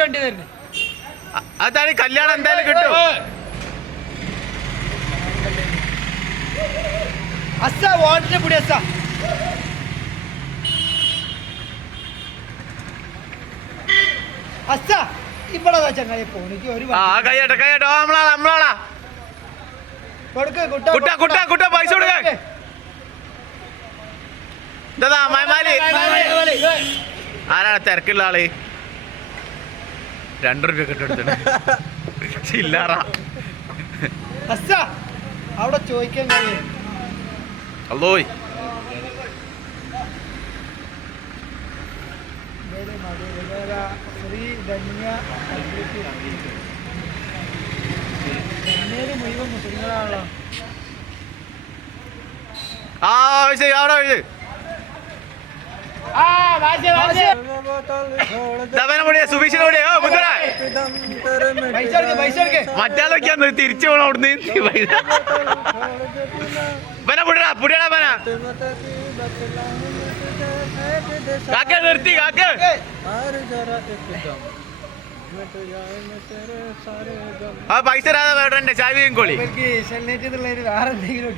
വണ്ടി തരുന്നത് അതാണ് കല്യാണം എന്തായാലും കിട്ടും. അസ്സ വാട്ടിനെ കൂടി അസ്സ അസ്സ ഇവിടെ ചങ്ങായി പോണിക്ക് ഒരു കുട്ട പൈസ കൊടുക്ക. ആരാണ് തിരക്കുള്ള ആള്? 2 രൂപ കിട്ടെടുത്തിട്ട് ചില്ലാറ അവിടെ ചോദിക്കാൻ കഴിയും. അല്ലോയ് മുഴുവൻ മുസ്ലിങ്ങളാണല്ലോ. മറ്റാളൊക്കെയാന്ന് തിരിച്ചു പോണ അവിടുന്ന്. നിർത്തി കാക്ക ആ പൈസ തരാതെ വേണ്ട ചാവിയും കോളി വേറെ എന്തെങ്കിലും